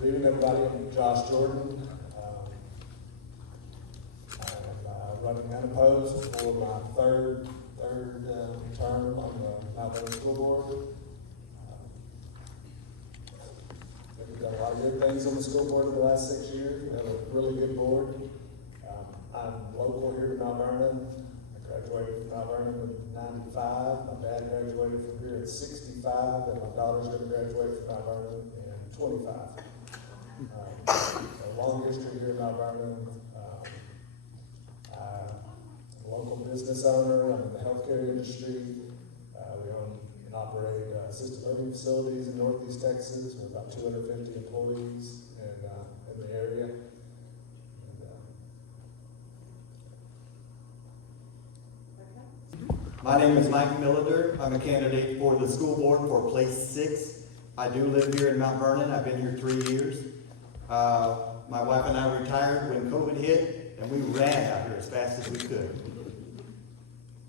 Good evening, everybody. I'm Josh Jordan. I'm running unopposed for my third term on the Mount Vernon School Board. We've done a lot of good things on the school board in the last 6 years. We have a really good board. I'm local here to Mount Vernon. I graduated from Mount Vernon in '95. My dad graduated from here at 65, and my daughter's going to graduate from Mount Vernon in 25. A long history here in Mount Vernon. I'm a local business owner. I'm in the healthcare industry. We own and operate assisted living facilities in Northeast Texas with about 250 employees in the area. My name is Mike Millender. I'm a candidate for the school board for place 6. I do live here in Mount Vernon. I've been here 3 years. My wife and I retired when COVID hit, and we ran out here as fast as we could.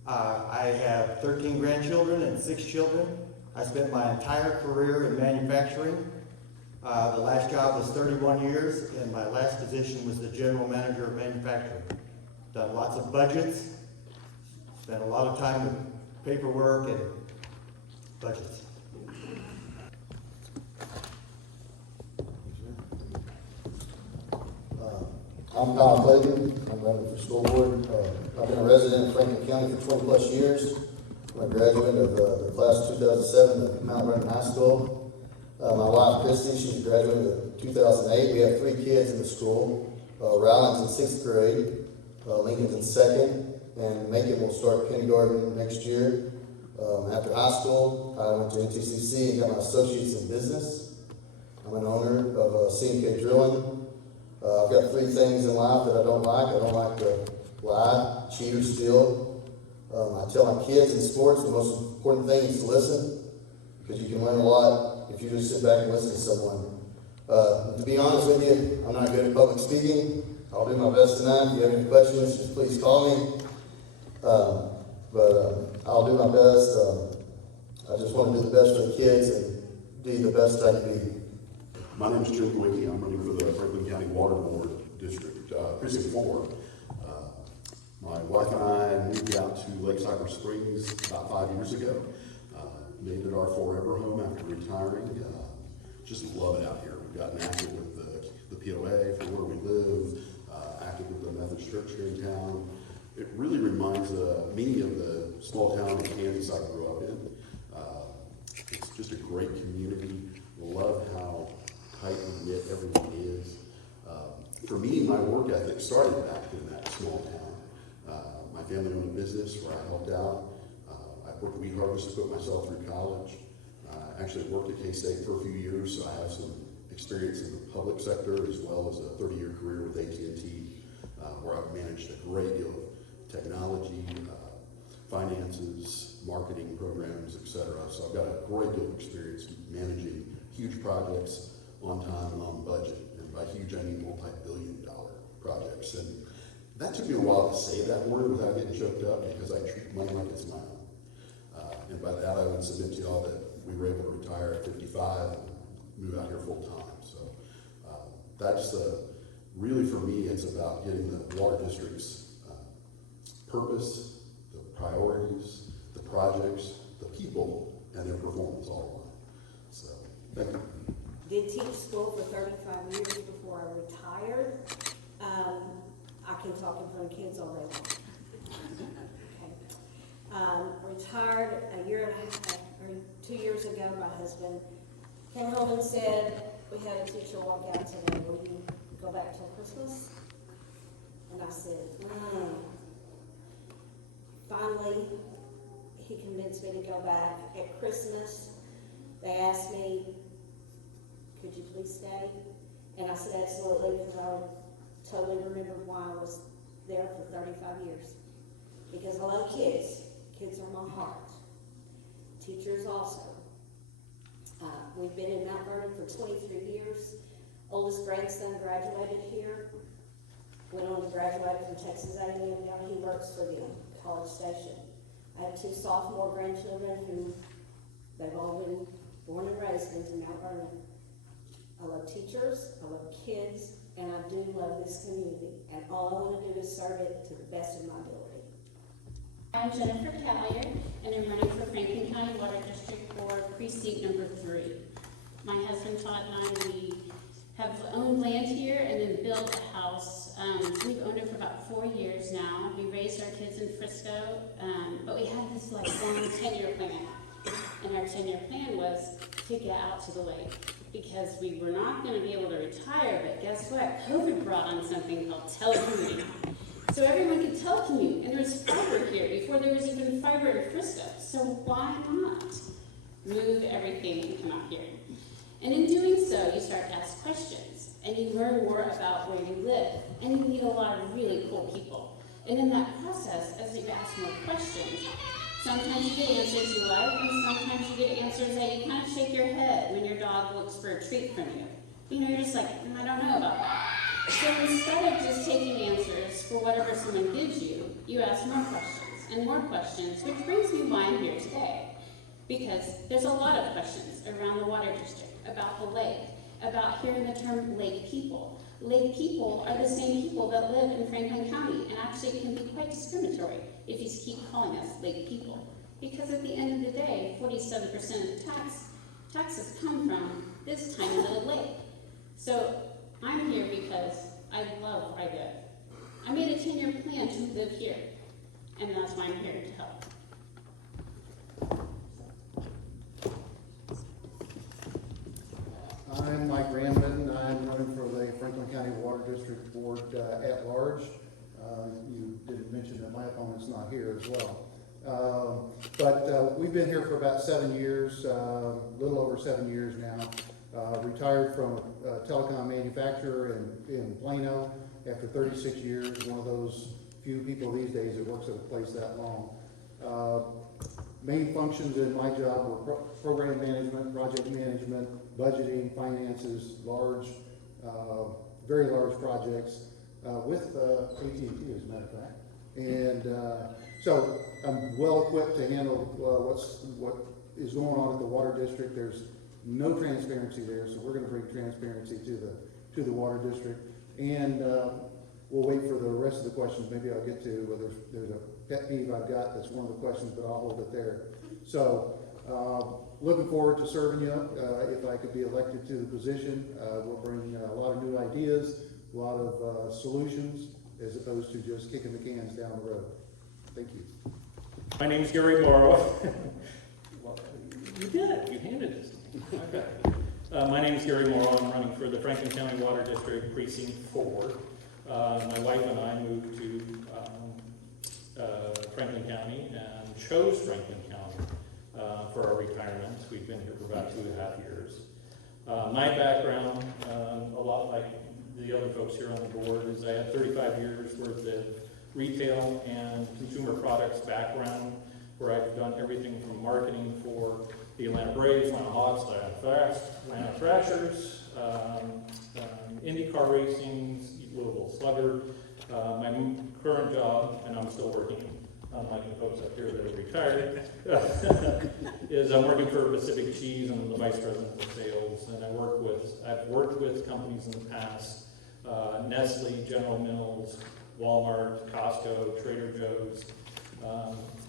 I have 13 grandchildren and 6 children. I spent my entire career in manufacturing. The last job was 31 years, and my last position was the general manager of manufacturing. Done lots of budgets, spent a lot of time with paperwork and budgets. I'm Kyle Clayton. I'm running for school board. I've been a resident of Franklin County for 20 plus years. I'm a graduate of the class of 2007 at Mount Vernon High School. My wife, Christy, she's a graduate of 2008. We have 3 kids in the school. Ryland's in 6th grade, Lincoln's in 2nd, and Macon will start kindergarten next year. After high school, I went to NTCC and got my associates in business. I'm an owner of C&K Drilling. I've got 3 things in life that I don't like. I don't like to lie, cheat, or steal. I tell my kids in sports the most important thing is to listen, because you can learn a lot if you just sit back and listen to someone. To be honest with you, I'm not good at public speaking. I'll do my best tonight. If you have any questions, just please call me. I'll do my best. I just want to do the best for the kids and be the best I can be. My name is Jim Gwicke. I'm running for the Franklin County Water Board District, Precinct 4. My wife and I moved out to Lake Cypress Springs about 5 years ago. Made it our forever home after retiring. Just love it out here. We've gotten active with the POA for where we live, active with the Methodist Church here in town. It really reminds me of the small town in Kansas I grew up in. It's just a great community. Love how tight-knit everyone is. For me, my work ethic started back in that small town. My family owned a business where I helped out. I worked wheat harvest to put myself through college. I actually worked at K-State for a few years, so I have some experience in the public sector as well as a 30-year career with AT&T, where I've managed a great deal of technology, finances, marketing programs, etc. So I've got a great deal of experience managing huge projects on time and on budget. And by huge, I mean multi-billion-dollar projects. And that took me a while to say that word without getting choked up, because I treat money like it's my own. And by that, I would submit to y'all that we were able to retire at 55 and move out here full time. So that's really, for me, it's about getting the water district's purpose, the priorities, the projects, the people, and their performance all in one. So, thank you. Did teach school for 35 years before I retired. I can talk in front of kids all day long. Okay. Retired a year and a half, or 2 years ago. My husband came home and said, we had a teacher walk out today, will you go back till Christmas? And I said, Finally, he convinced me to go back. At Christmas, they asked me, could you please stay? And I said, absolutely, because I totally remembered why I was there for 35 years. Because I love kids. Kids are my heart. Teachers also. We've been in Mount Vernon for 23 years. Oldest grandson graduated here. Went on to graduate from Texas A&M. Now he works for the College Station. I have 2 sophomore grandchildren who they've all been born and raised into Mount Vernon. I love teachers, I love kids, and I do love this community. And all I want to do is serve it to the best of my ability. I'm Jennifer Callier, and I'm running for Franklin County Water District for precinct number 3. My husband Todd and I, we have owned land here and then built a house. We've owned it for about 4 years now. We raised our kids in Frisco, but we had this like long 10-year plan. And our 10-year plan was to get out to the lake because we were not going to be able to retire, but guess what? COVID brought on something called telecommuting. So everyone could telecommute, and there's fiber here before there was even fiber in Frisco. So why not move everything and come out here? And in doing so, you start to ask questions, and you learn more about where you live, and you meet a lot of really cool people. And in that process, as you ask more questions, sometimes you get answers you like, and sometimes you get answers that you kind of shake your head when your dog looks for a treat from you. You know, you're just like, I don't know about that. So instead of just taking answers for whatever someone gives you, you ask more questions, which brings me why I'm here today. Because there's a lot of questions around the water district, about the lake, about hearing the term lake people. Lake people are the same people that live in Franklin County, and actually it can be quite discriminatory if you keep calling us lake people. Because at the end of the day, 47% of the taxes come from this tiny little lake. So I'm here because I love where I live. I made a 10-year plan to live here, and that's why I'm here to help. I'm Mike Ramden. I'm running for the Franklin County Water District Board at large. You didn't mention that my opponent's not here as well. But we've been here for about 7 years, a little over 7 years now. Retired from a telecom manufacturer in Plano after 36 years, one of those few people these days that works at a place that long. Main functions in my job were program management, project management, budgeting, finances, large, very large projects with AT&T as a matter of fact. And so I'm well equipped to handle what is going on at the water district. There's no transparency there, so we're going to bring transparency to the water district. And we'll wait for the rest of the questions. Maybe I'll get to whether there's a pet peeve I've got that's one of the questions, but I'll hold it there. So looking forward to serving you. If I could be elected to the position, we'll bring a lot of new ideas, a lot of solutions, as opposed to just kicking the cans down the road. Thank you. My name is Gary Morrow. Well, you did it. You handed it to me. Okay. My name is Gary Morrow. I'm running for the Franklin County Water District Precinct 4. My wife and I moved to Franklin County and chose Franklin County for our retirement. We've been here for about 2.5 years. My background, a lot like the other folks here on the board, is I had 35 years worth of retail and consumer products background, where I've done everything from marketing for the Atlanta Braves, Atlanta Hawks, Atlanta Thrashers, IndyCar racing, Louisville Slugger. My current job, and I'm still working, unlike the folks up here that are retired, is I'm working for Pacific Cheese and I'm the vice president of sales. And I've worked with companies in the past, Nestle, General Mills, Walmart, Costco, Trader Joe's.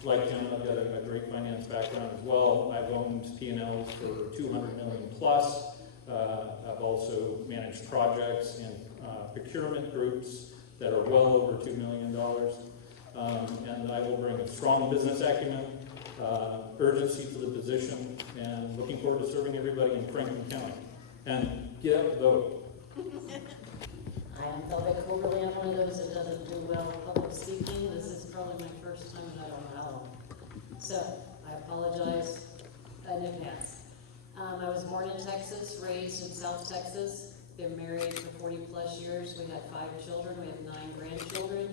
Like Jim, I've got a great finance background as well. I've owned P&Ls for 200 million plus. I've also managed projects in procurement groups that are well over $2 million. And I will bring a strong business acumen, urgency to the position, and looking forward to serving everybody in Franklin County. And get out to vote. Hi, I'm Velvet Coberly. I'm one of those that doesn't do well public speaking. This is probably my first time, and I don't know how long. So I apologize in advance. I was born in Texas, raised in South Texas. Been married for 40 plus years. We had 5 children. We have 9 grandchildren.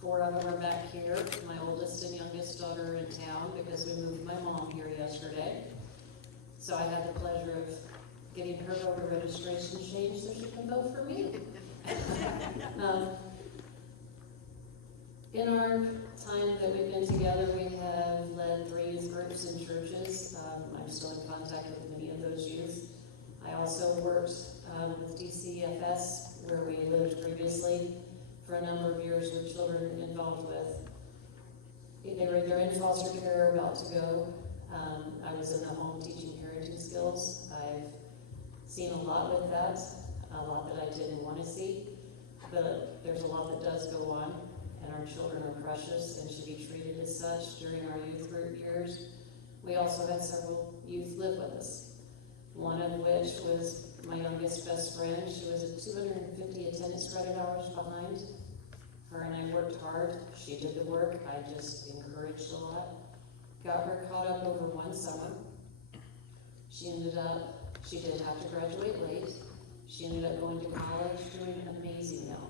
4 of them are back here. My oldest and youngest daughter are in town because we moved my mom here yesterday. So I had the pleasure of getting her voter registration changed so she can vote for me. In our time that we've been together, we have led 3 youth groups in churches. I'm still in contact with many of those youth. I also worked with DCFS, where we lived previously, for a number of years with children involved with. They're in foster care, about to go. I was in the home teaching parenting skills. I've seen a lot with that, a lot that I didn't want to see, but there's a lot that does go on, and our children are precious and should be treated as such during our youth group years. We also had several youth live with us, one of which was my youngest best friend. She was at 250 attendance credit hours behind. Her and I worked hard. She did the work. I just encouraged a lot. Got her caught up over one summer. She did have to graduate late. She ended up going to college, doing amazing now.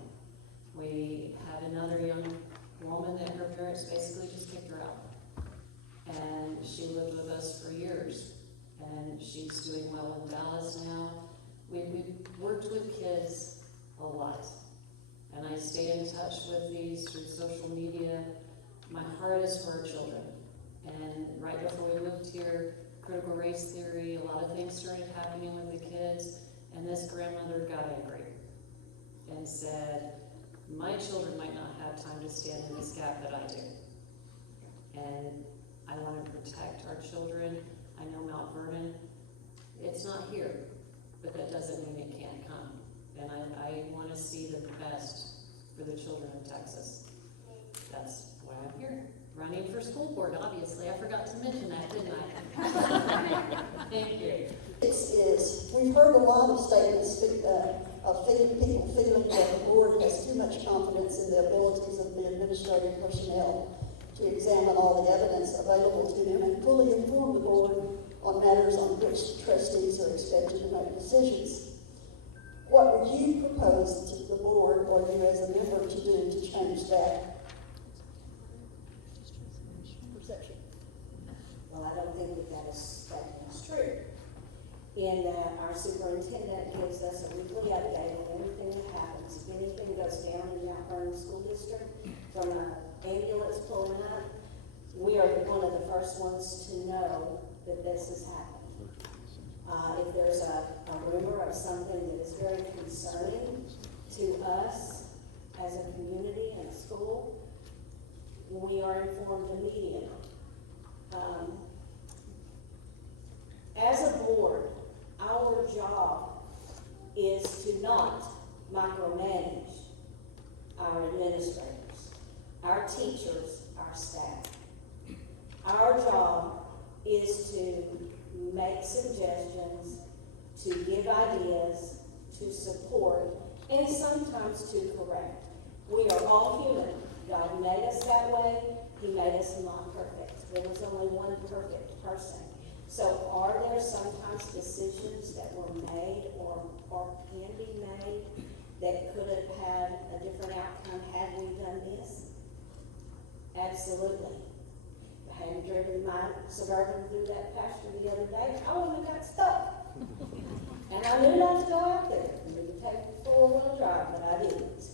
We had another young woman that her parents basically just kicked her out. And she lived with us for years. And she's doing well in Dallas now. We worked with kids a lot. And I stay in touch with these through social media. My heart is for our children. And right before we moved here, critical race theory, a lot of things started happening with the kids. And this grandmother got angry and said, my children might not have time to stand in this gap that I do. And I want to protect our children. I know Mount Vernon, it's not here, but that doesn't mean it can't come. And I want to see the best for the children of Texas. That's why I'm here. Running for school board, obviously. I forgot to mention that, didn't I? Thank you. We've heard a lot of statements of people feeling that the board has too much confidence in the abilities of the administrative personnel to examine all the evidence available to them and fully inform the board on matters on which trustees are expected to make decisions. What would you propose to the board or you as a member to do to change that perception? Well, I don't think that is true. In that our superintendent gives us a weekly update on everything that happens. If anything goes down in the Mount Vernon School District, from an ambulance pulling up, we are one of the first ones to know that this has happened. If there's a rumor of something that is very concerning to us as a community and a school, we are informed immediately. As a board, our job is to not micromanage our administrators, our teachers, our staff. Our job is to make suggestions, to give ideas, to support, and sometimes to correct. We are all human. God made us that way. He made us not perfect. There was only one perfect person. So are there sometimes decisions that were made or can be made that could have had a different outcome had we done this? Absolutely. I hadn't driven my Suburban through that pasture the other day, I wouldn't have got stuck. And I knew not to go out there. I knew to take four-wheel drive, but I didn't.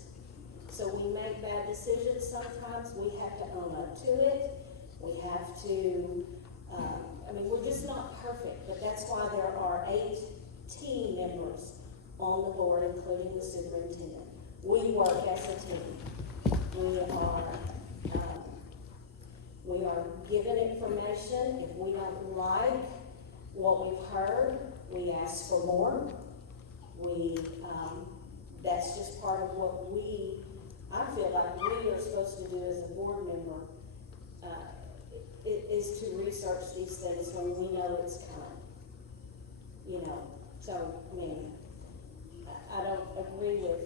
So we make bad decisions sometimes. We have to own up to it. We have to, we're just not perfect, but that's why there are 8 team members on the board, including the superintendent. We work as a team. We are given information. If we don't like what we've heard, we ask for more. That's just part of what I feel like we are supposed to do as a board member, is to research these things when we know it's coming. I don't agree with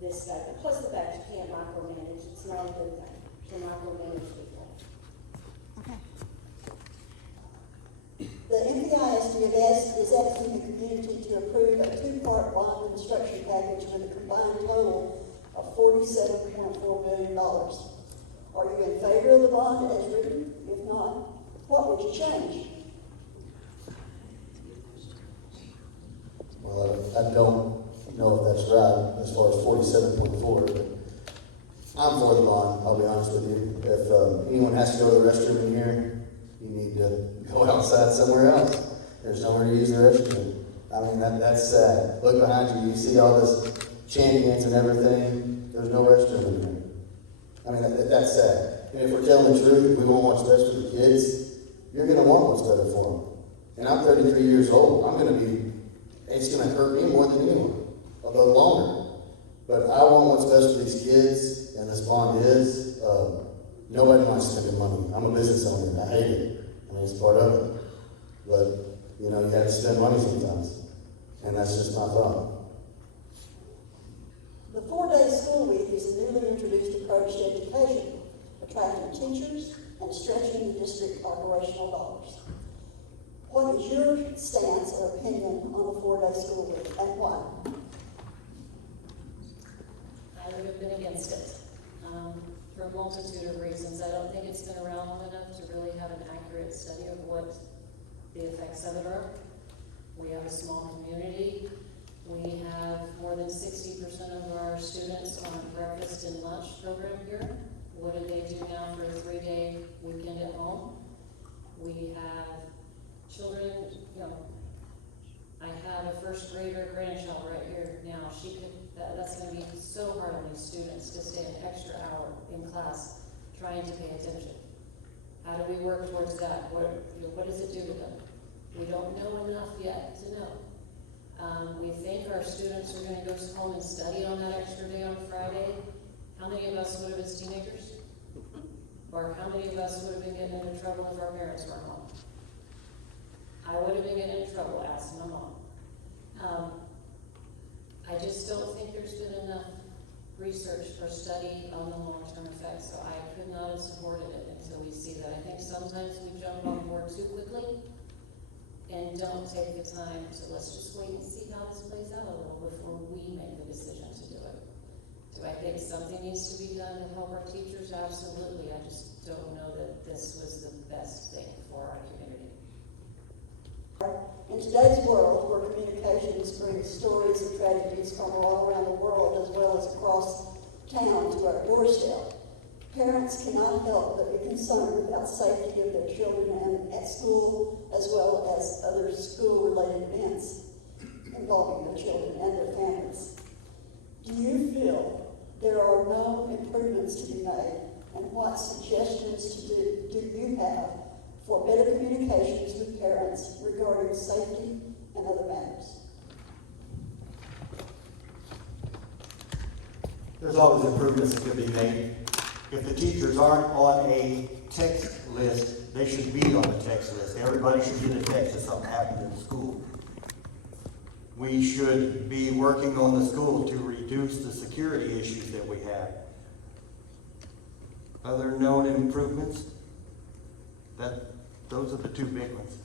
this statement. Plus the fact you can't micromanage, it's not a good thing to micromanage people. The MPISD is asking the community to approve a 2-part bond construction package with a combined total of $47.4 million. Are you in favor of the bond as written? If not, what would you change? Well, I don't know if that's right as far as 47.4, but I'm for the bond, I'll be honest with you. If anyone has to go to the restroom in here, you need to go outside somewhere else. There's nowhere to use the restroom. I mean, that's sad. Look behind you, you see all this champions and everything, there's no restroom in there. I mean, that's sad. And if we're telling the truth, if we want what's best for the kids, you're gonna want what's better for them. And I'm 33 years old, it's gonna hurt me more than anyone, although longer. But I want what's best for these kids, and this bond is, nobody wants spending money. I'm a business owner, and I hate it. I mean, it's part of it. But, you know, you have to spend money sometimes. And that's just my thought. The 4-day school week is a newly introduced approach to education, attracting teachers and stretching the district operational dollars. What is your stance or opinion on the 4-day school week, and why? I would have been against it, for a multitude of reasons. I don't think it's been around long enough to really have an accurate study of what the effects of it are. We have a small community. We have more than 60% of our students on a breakfast and lunch program here. What do they do now for a 3-day weekend at home? We have children, you know, I have a first grader grandchild right here now. That's gonna be so hard on these students to stay an extra hour in class trying to pay attention. How do we work towards that? What does it do to them? We don't know enough yet to know. We think our students are gonna go home and study on that extra day on Friday. How many of us would have as teenagers? Or how many of us would have been getting into trouble if our parents weren't home? I would have been getting in trouble asking my mom. I just don't think there's been enough research or study on the long-term effects, so I could not have supported it until we see that. I think sometimes we jump on board too quickly and don't take the time to, let's just wait and see how this plays out a little before we make the decision to do it. Do I think something needs to be done to help our teachers? Absolutely. I just don't know that this was the best thing for our community. In today's world, where communications bring stories and tragedies from all around the world as well as across town to our doorstep, parents cannot help but be concerned about safety of their children and at school as well as other school-related events involving their children and their families. Do you feel there are no improvements to be made, and what suggestions do you have for better communications with parents regarding safety and other matters? There's always improvements that can be made. If the teachers aren't on a text list, they should be on the text list. Everybody should get a text if something happened in school. We should be working on the school to reduce the security issues that we have. Other known improvements, those are the two big ones.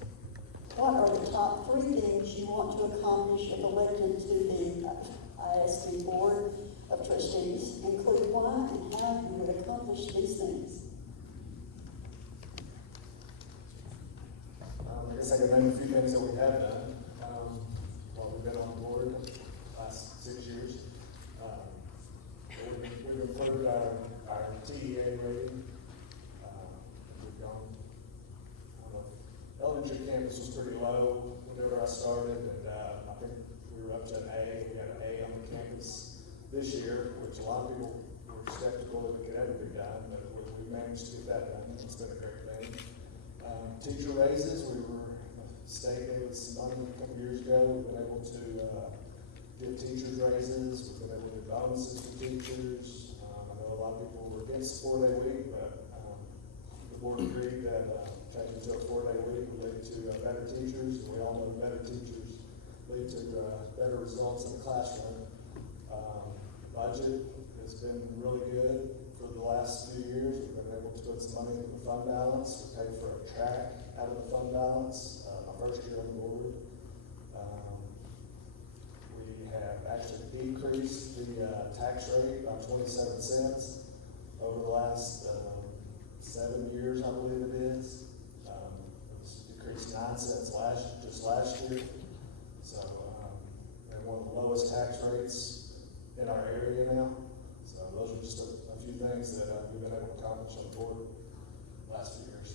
What are the top 3 things you want to accomplish if elected to the ISD Board of Trustees? Include why and how you would accomplish these things. I guess I can name a few things that we have done while we've been on the board the last 6 years. We've improved our TEA rating. We've gone, elementary campus was pretty low whenever I started, and I think we were up to an A. We got an A on the campus this year, which a lot of people were skeptical if it could ever be done, but we managed to get that done. It's been a great thing. Teacher raises, we were state gave us some money a couple years ago. We've been able to give teachers raises. We've been able to do bonuses for teachers. I know a lot of people were against 4-day week, but the board agreed that changing to a 4-day week would lead to better teachers. And we all know better teachers lead to better results in the classroom. Budget has been really good for the last few years. We've been able to put some money into the fund balance. We paid for a track out of the fund balance my first year on the board. We have actually decreased the tax rate by 27 cents over the last 7 years, I believe it is. It was decreased 9 cents last year. So we have one of the lowest tax rates in our area now. So those are just a few things that we've been able to accomplish on the board the last few years.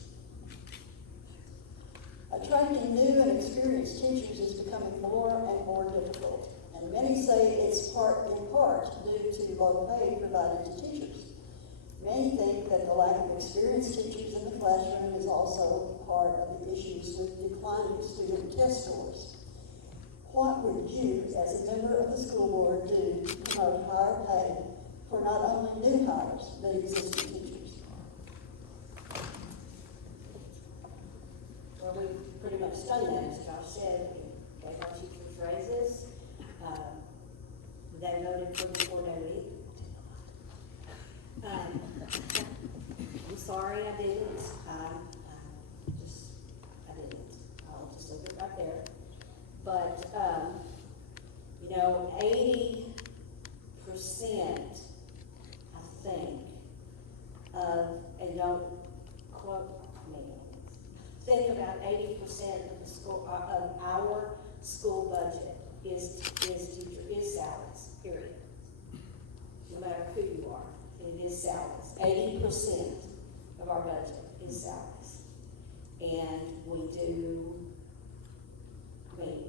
Attracting new and experienced teachers is becoming more and more difficult, and many say it's in part due to low pay provided to teachers. Many think that the lack of experienced teachers in the classroom is also part of the issues with declining student test scores. What would you, as a member of the school board, do to promote higher pay for not only new hires, but existing teachers? Well, we've pretty much done that, as Josh said. We gave our teachers raises. They voted for the 4-day week. I'm sorry I didn't. I didn't. I'll just leave it right there. But, 80%, I think, and don't quote me, think about 80% of the school, of our school budget is salaries, period. No matter who you are, it is salaries. 80% of our budget is salaries. And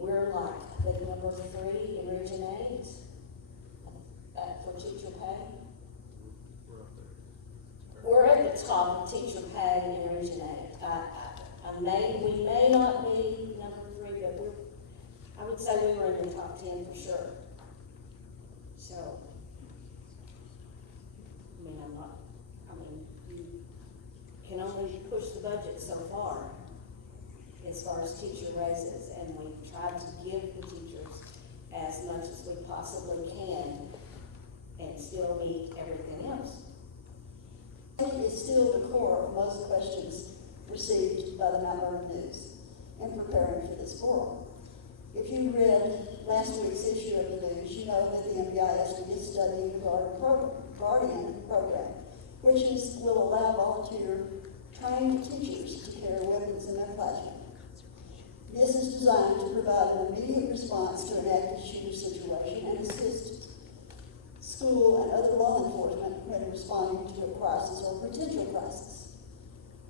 we're like the number 3 in Region 8 for teacher pay. We're at the top of teacher pay in Region 8. We may not be number 3, but I would say we were in the top 10 for sure. So, you can only push the budget so far as teacher raises, and we've tried to give the teachers as much as we possibly can and still meet everything else. It is still the core of most questions received by the Mount Vernon News in preparing for this forum. If you read last week's issue of the news, you know that the MBISD is studying the Guardian program, which will allow volunteer trained teachers to carry weapons in their classroom. This is designed to provide an immediate response to an active shooter situation and assist school and other law enforcement when responding to a crisis or potential crisis.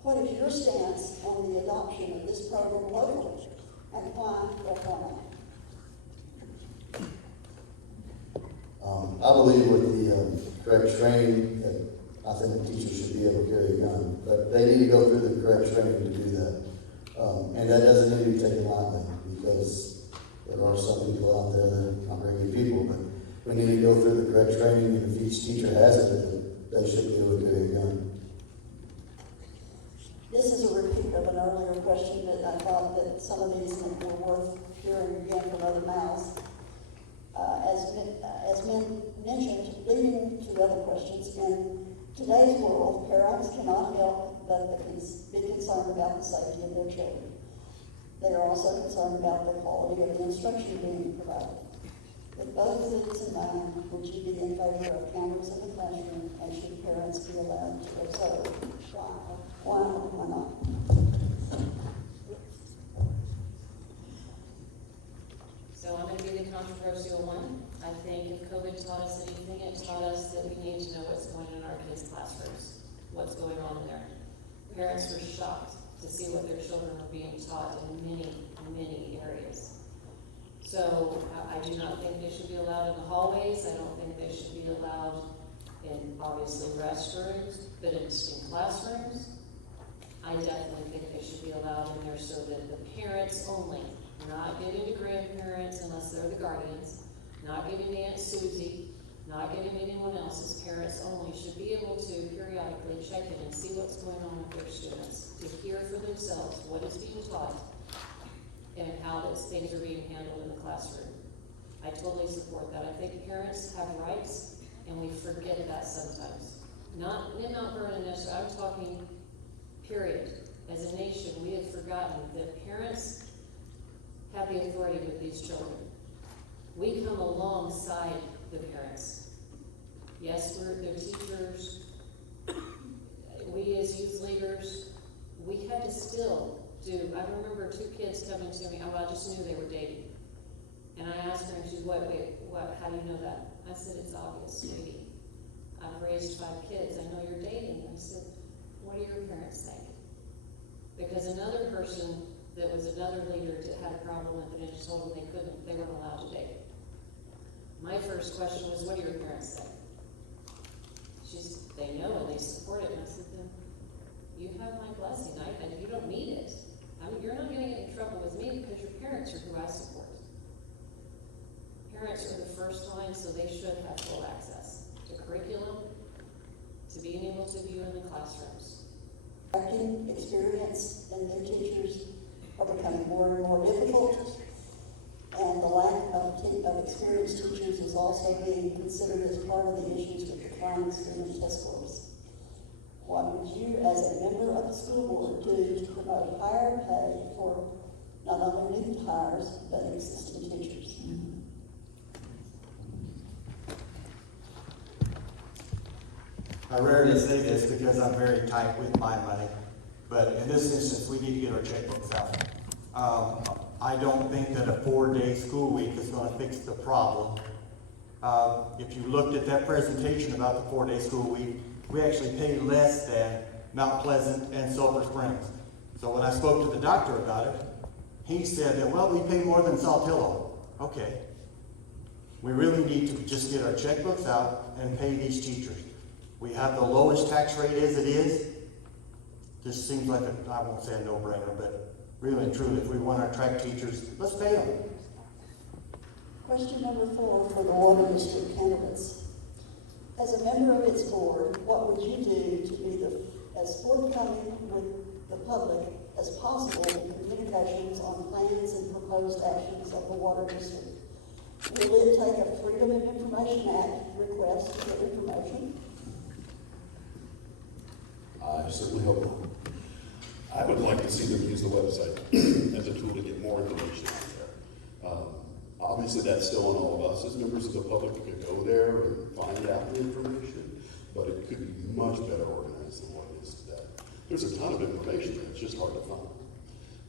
What is your stance on the adoption of this program locally, and why or why not? I believe with the correct training, I think the teachers should be able to carry a gun, but they need to go through the correct training to do that. And that doesn't need to be taken lightly, because there are some people out there that are not very good people, but we need to go through the correct training, and if each teacher has it, they should be able to carry a gun. This is a repeat of an earlier question, but I thought that some of these were worth hearing again from other mouths. As mentioned, leading to other questions, in today's world, parents cannot help but be concerned about the safety of their children. They are also concerned about the quality of the instruction being provided. With both of these in mind, would you be in favor of cameras in the classroom, and should parents be allowed to observe? Why or why not? So I'm going to be the controversial one. I think if COVID taught us anything, it taught us that we need to know what's going on in our kids' classrooms, what's going on in there. Parents were shocked to see what their children were being taught in many areas. So I do not think they should be allowed in the hallways. I don't think they should be allowed in, obviously, restrooms, but in classrooms. I definitely think they should be allowed in there so that the parents only, not giving to grandparents unless they're the guardians, not giving to Aunt Susie, not giving to anyone else's, parents only should be able to periodically check in and see what's going on with their students, to hear for themselves what is being taught and how those things are being handled in the classroom. I totally support that. I think parents have rights, and we forget that sometimes. Not in Mount Vernon, I'm talking period. As a nation, we have forgotten that parents have the authority with these children. We come alongside the parents. Yes, we're their teachers. We as youth leaders, we had to still do, I remember 2 kids coming to me, I just knew they were dating. And I asked her, and she said, what, how do you know that? I said, it's obvious, sweetie. I've raised 5 kids, I know you're dating. I said, what do your parents think? Because another person that was another leader that had a problem with it and just told them they weren't allowed to date. My first question was, what do your parents think? They know and they support it, and I said, then you have my blessing, and you don't need it. You're not gonna get in trouble with me because your parents are who I support. Parents are the first line, so they should have full access to curriculum, to being able to view in the classrooms. Tracking experience and new teachers are becoming more and more difficult, and the lack of experienced teachers is also being considered as part of the issues with declining student test scores. What would you, as a member of the school board, do to promote higher pay for not only new hires, but existing teachers? I rarely say this because I'm very tight with my money, but in this instance, we need to get our checkbooks out. I don't think that a 4-day school week is going to fix the problem. If you looked at that presentation about the 4-day school week, we actually pay less than Mount Pleasant and Silver Springs. So when I spoke to the doctor about it, he said that, well, we pay more than Saltillo. Okay. We really need to just get our checkbooks out and pay these teachers. We have the lowest tax rate as it is. This seems like I won't say a no-brainer, but really and truly, if we want to attract teachers, let's pay them. Question number 4 for the water district candidates. As a member of its board, what would you do to be as forthcoming with the public as possible in communications on plans and proposed actions of the water district? Will it take a Freedom of Information Act request to get information? I certainly hope not. I would like to see them use the website as a tool to get more information out there. Obviously, that's still on all of us as members of the public to go there and find out the information, but it could be much better organized than what it is today. There's a ton of information there, it's just hard to find.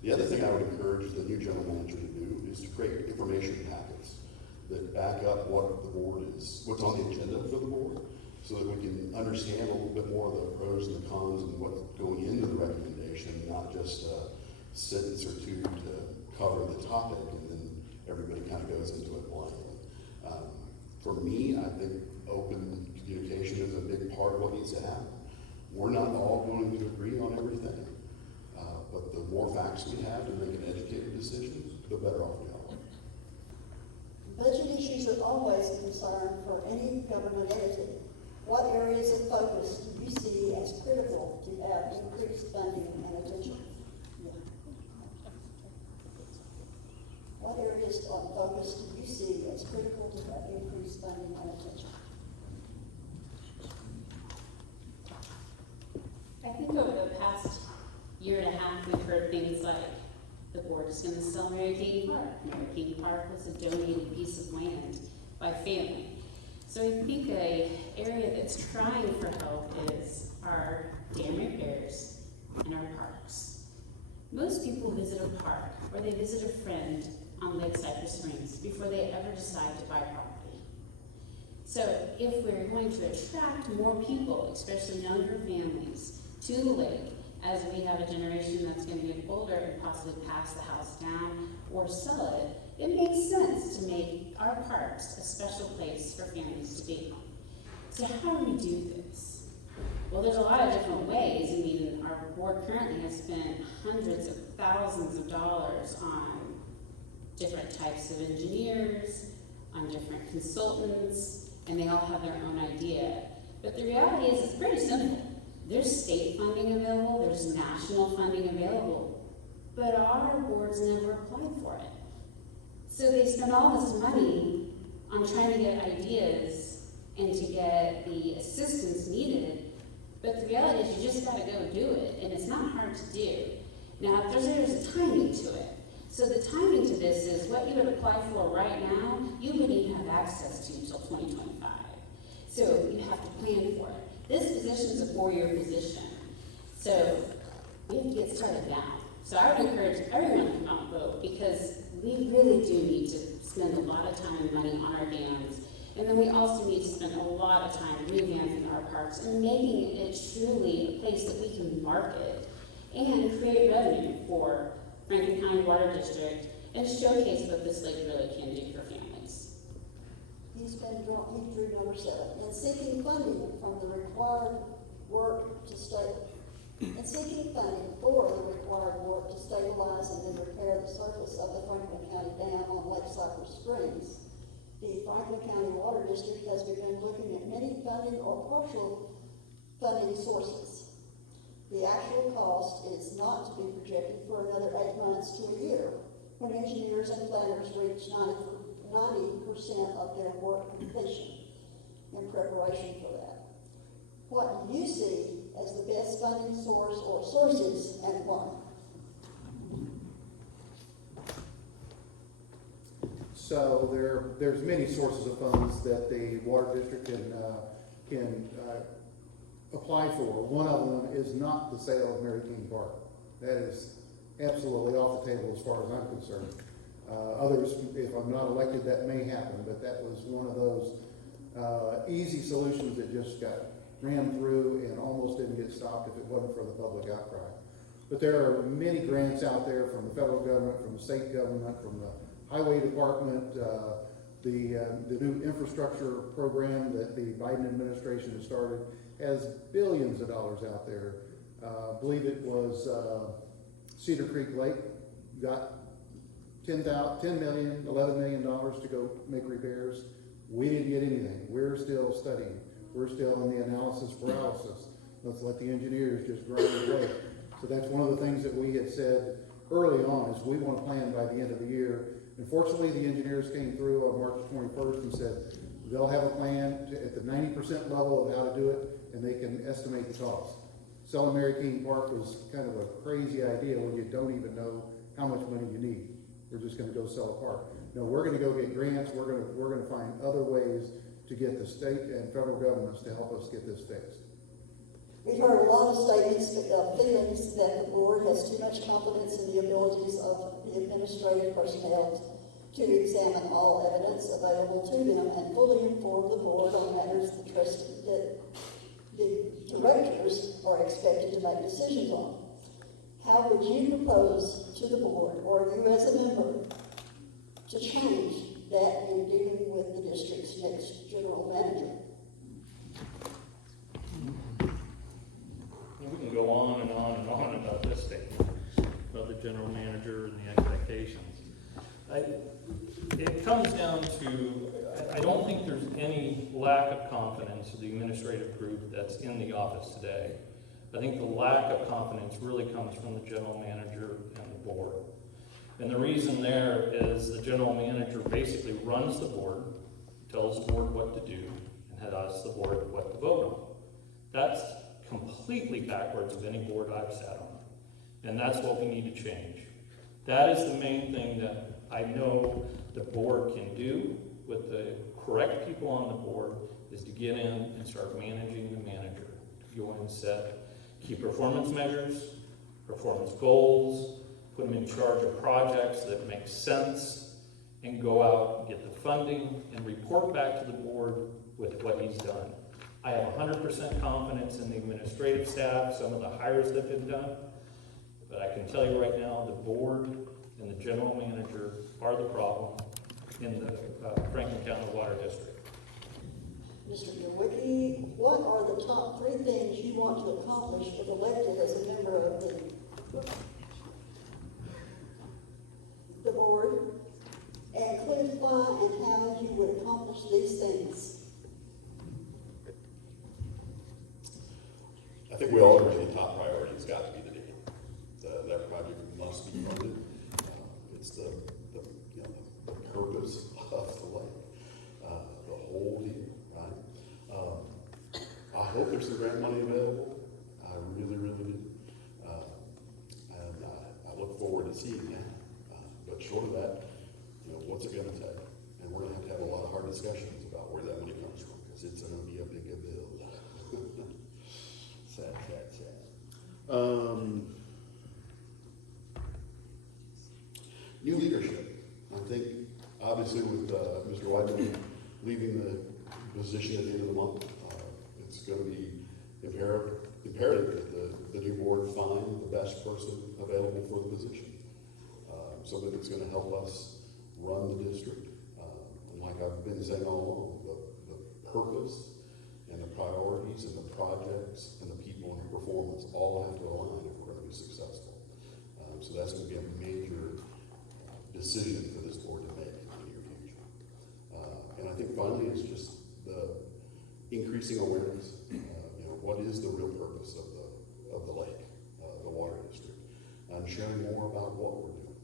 The other thing I would encourage the new general manager to do is to create information packets that back up what the board is, what's on the agenda for the board, so that we can understand a little bit more of the pros and the cons and what's going into the recommendation, not just a sentence or two to cover the topic and then everybody kind of goes into it blindly. For me, I think open communication is a big part of what needs to happen. We're not all going to agree on everything, but the more facts we have to make an educated decision, the better off we are. Budget issues are always a concern for any government entity. What areas of focus do you see as critical to have increased funding and attention? What areas of focus do you see as critical to have increased funding and attention? I think over the past year and a half, we've heard things like the board is going to sell Mary King Park. Mary King Park was a donated piece of land by family. So I think an area that's trying for help is our dam repairs and our parks. Most people visit a park or they visit a friend on Lake Cypress Springs before they ever decide to buy property. So if we're going to attract more people, especially younger families, to the lake, as we have a generation that's going to get older and possibly pass the house down or sell it, it makes sense to make our parks a special place for families to be. So how do we do this? Well, there's a lot of different ways. I mean, our board currently has spent hundreds of thousands of dollars on different types of engineers, on different consultants, and they all have their own idea. But the reality is it's pretty simple. There's state funding available, there's national funding available, but our boards never applied for it. So they spend all this money on trying to get ideas and to get the assistance needed, but the reality is you just gotta go do it, and it's not hard to do. Now, there's a timing to it. So the timing to this is what you would apply for right now, you wouldn't even have access to until 2025. So you have to plan for it. This position is a 4-year position. So we have to get started now. So I would encourage everyone to come out and vote because we really do need to spend a lot of time and money on our dams. And then we also need to spend a lot of time revamping our parks and making it truly a place that we can market and create revenue for Franklin County Water District and showcase what this lake really can do for families. He drew number 7, in seeking funding from the required work to in seeking funding for the required work to stabilize and then repair the surface of the Franklin County Dam on Lake Cypress Springs, the Franklin County Water District has begun looking at many funding or partial funding sources. The actual cost is not to be projected for another 8 months to a year, when engineers and planners reach 90% of their work completion in preparation for that. What do you see as the best funding source or sources and why? So there's many sources of funds that the water district can apply for. One of them is not the sale of Mary King Park. That is absolutely off the table as far as I'm concerned. Others, if I'm not elected, that may happen, but that was one of those easy solutions that just got ran through and almost didn't get stopped if it wasn't for the public outcry. But there are many grants out there from the federal government, from the state government, from the highway department, the new infrastructure program that the Biden administration has started has billions of dollars out there. I believe it was Cedar Creek Lake got $10 million, $11 million to go make repairs. We didn't get anything. We're still studying. We're still in the analysis paralysis. Let's let the engineers just grind away. So that's one of the things that we had said early on is we want to plan by the end of the year. Unfortunately, the engineers came through on March 21st and said they'll have a plan at the 90% level of how to do it, and they can estimate the cost. Selling Mary King Park was kind of a crazy idea when you don't even know how much money you need. We're just going to go sell a park. No, we're going to go get grants. We're going to find other ways to get the state and federal governments to help us get this fixed. We've heard a lot of statements of feelings that the board has too much confidence in the abilities of the administrative personnel to examine all evidence available to them and fully inform the board on matters that the directors are expected to make decisions on. How would you propose to the board, or you as a member, to change that in dealing with the district's next general manager? We can go on and on and on about this statement, about the general manager and the expectations. It comes down to, I don't think there's any lack of confidence in the administrative group that's in the office today. I think the lack of confidence really comes from the general manager and the board. And the reason there is the general manager basically runs the board, tells the board what to do, and asks the board what to vote on. That's completely backwards of any board I've sat on. And that's what we need to change. That is the main thing that I know the board can do with the correct people on the board, is to get in and start managing the manager. Go in and set key performance measures, performance goals, put them in charge of projects that make sense, and go out and get the funding and report back to the board with what he's done. I have 100% confidence in the administrative staff, some of the hires that have been done, but I can tell you right now, the board and the general manager are the problem in the Franklin County Water District. Mr. Nowicki, what are the top 3 things you want to accomplish if elected as a member of the board, and clarify and how you would accomplish these things? I think we all agree the top priority has got to be the dam. That project must be funded. It's the purpose of the lake, the whole deal, right? I hope there's some grant money available. I really, really do. And I look forward to seeing that. But short of that, what's it going to take? And we're going to have a lot of hard discussions about where that money comes from, because it's going to be a big bill. Sad. New leadership. I think, obviously, with Mr. Whiteman leaving the position at the end of the month, it's going to be imperative that the new board find the best person available for the position. something that's gonna help us run the district. And like I've been saying all along, the purpose and the priorities and the projects and the people and the performance all have to align if we're gonna be successful. So that's gonna be a major decision for this board to make in the near future. And I think finally it's just the increasing awareness. What is the real purpose of the lake, the water district, and sharing more about what we're doing.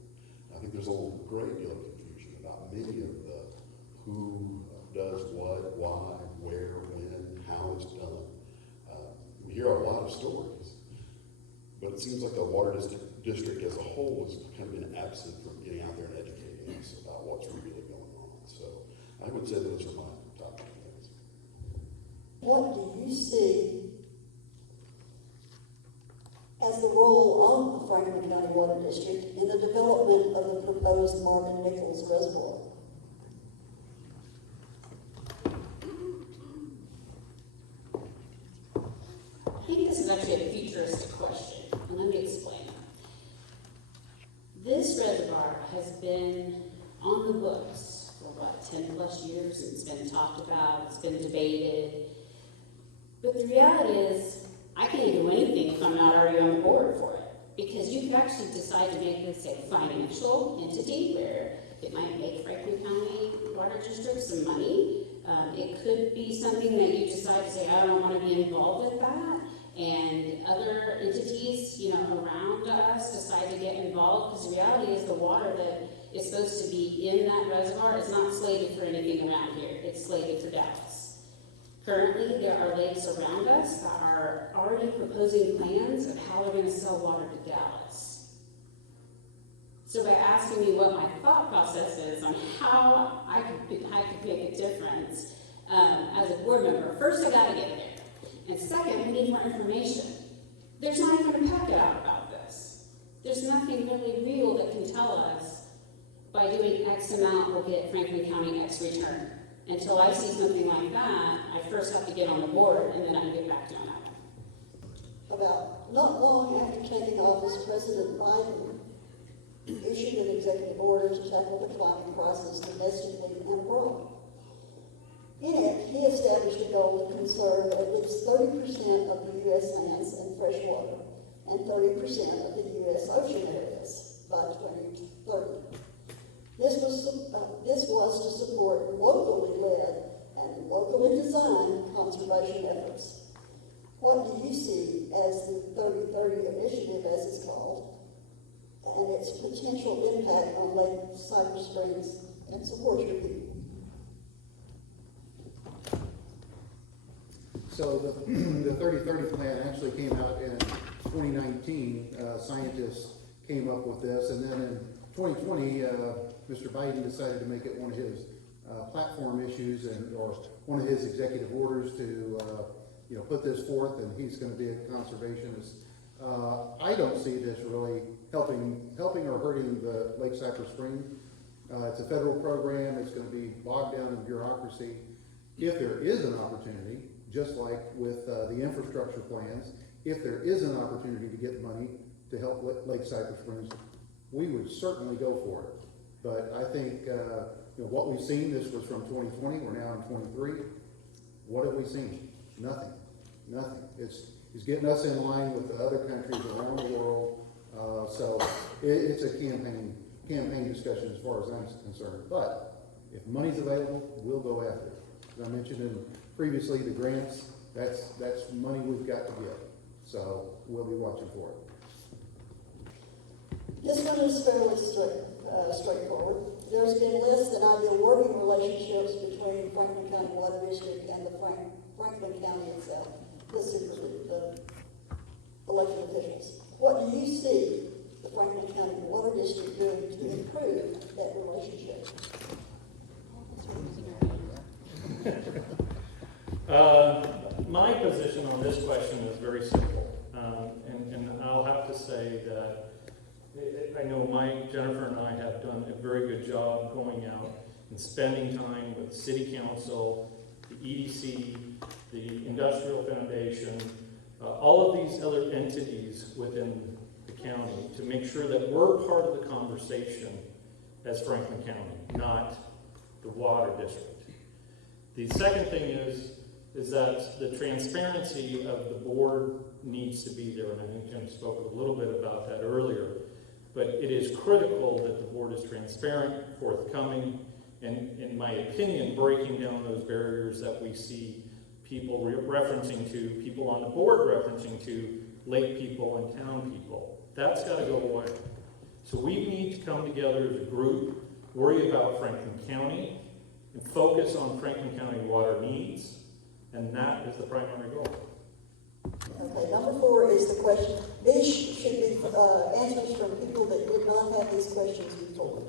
I think there's a great deal of confusion about many of the who does what, why, where, when, how it's done. We hear a lot of stories, but it seems like the water district as a whole has kind of been absent from getting out there and educating us about what's really going on. So I would say those are my top things. What do you see as the role of the Franklin County Water District in the development of the proposed Marvin Nichols Reservoir? I think this is actually a futuristic question, and let me explain. This reservoir has been on the books for 10 plus years. It's been talked about, it's been debated. But the reality is, I can't do anything if I'm not already on board for it. Because you could actually decide to make this a financial entity where it might make Franklin County Water District some money. It could be something that you decide to say, I don't want to be involved with that. And other entities, around us decide to get involved. Because the reality is the water that is supposed to be in that reservoir is not slated for anything around here. It's slated for Dallas. Currently, there are lakes around us that are already proposing plans of how they're going to sell water to Dallas. So by asking me what my thought process is on how I could make a difference as a board member, first I got to get there. And second, we need more information. There's not even a packet out about this. There's nothing really real that can tell us by doing X amount we'll get Franklin County X return. Until I see something like that, I first have to get on the board and then I can get back to you on that. About not long after taking office, President Biden issued an executive order to tackle the climate crisis domestically and abroad. In it, he established a goal to conserve at least 30% of the U.S. lands and fresh water and 30% of the U.S. ocean areas by 2030. This was to support locally led and locally designed conservation efforts. What do you see as the 30-30 initiative, as it's called, and its potential impact on Lake Cypress Springs and support your people? So the 30-30 plan actually came out in 2019. Scientists came up with this, and then in 2020, Mr. Biden decided to make it one of his platform issues or one of his executive orders to put this forth, and he's going to be a conservationist. I don't see this really helping or hurting the Lake Cypress Spring. It's a federal program. It's going to be bogged down in bureaucracy. If there is an opportunity, just like with the infrastructure plans, if there is an opportunity to get money to help Lake Cypress Springs, we would certainly go for it. But I think what we've seen, this was from 2020, we're now in 23. What have we seen? Nothing. It's getting us in line with the other countries around the world. So it's a campaign discussion as far as I'm concerned. But if money's available, we'll go after it. As I mentioned previously, the grants, that's money we've got to get. So we'll be watching for it. This one is fairly straightforward. There's been less than ideal working relationships between Franklin County Water District and the Franklin County itself, the elected officials. What do you see the Franklin County Water District doing to improve that relationship? My position on this question is very simple, and I'll have to say that I know Jennifer and I have done a very good job going out and spending time with City Council, the EDC, the Industrial Foundation, all of these other entities within the county to make sure that we're part of the conversation as Franklin County, not the water district. The second thing is that the transparency of the board needs to be there, and I think Jim spoke a little bit about that earlier, but it is critical that the board is transparent, forthcoming, and in my opinion, breaking down those barriers that we see people referencing to, people on the board referencing to, lake people and town people. That's got to go away. So we need to come together as a group, worry about Franklin County, and focus on Franklin County water needs, and that is the primary goal. Okay, number 4 is the question. These should be answers from people that did not have these questions before.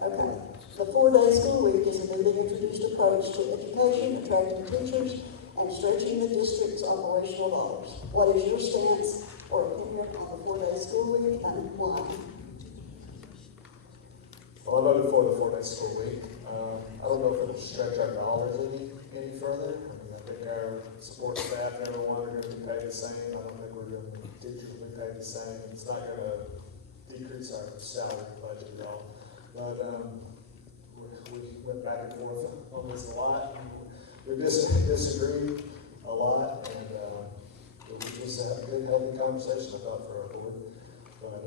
Okay. The 4-day school week is a newly introduced approach to education, attracting teachers, and stretching the district's operational dollars. What is your stance or opinion on the 4-day school week and why? Well, I voted for the 4-day school week. I don't know if it'll stretch our dollars any further. I mean, I think our support staff and everyone are going to be paid the same. I don't think we're going to teachers will be paid the same. It's not going to decrease our salary budget at all. But we went back and forth on this a lot. We disagreed a lot, and it was just a good, healthy conversation, I thought, for our board. But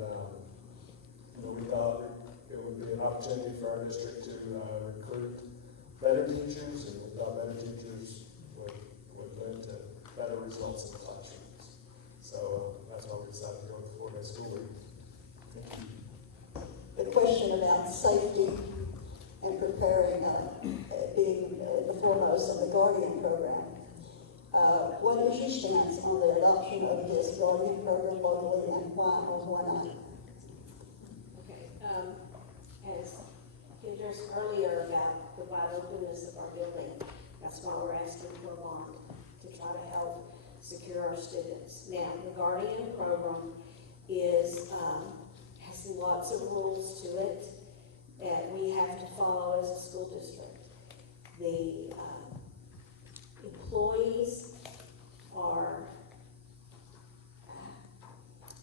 we thought it would be an opportunity for our district to recruit better teachers, and we thought better teachers would lead to better results in the classrooms. So that's why we decided to go with the 4-day school week. The question about safety and preparing, being the foremost of the Guardian program. What is your stance on the adoption of this Guardian program locally, and why or why not? Okay, as Kendra earlier about the wide openness of our building, that's why we're asking for a bond, to try to help secure our students. Now, the Guardian program has lots of rules to it that we have to follow as a school district. The employees are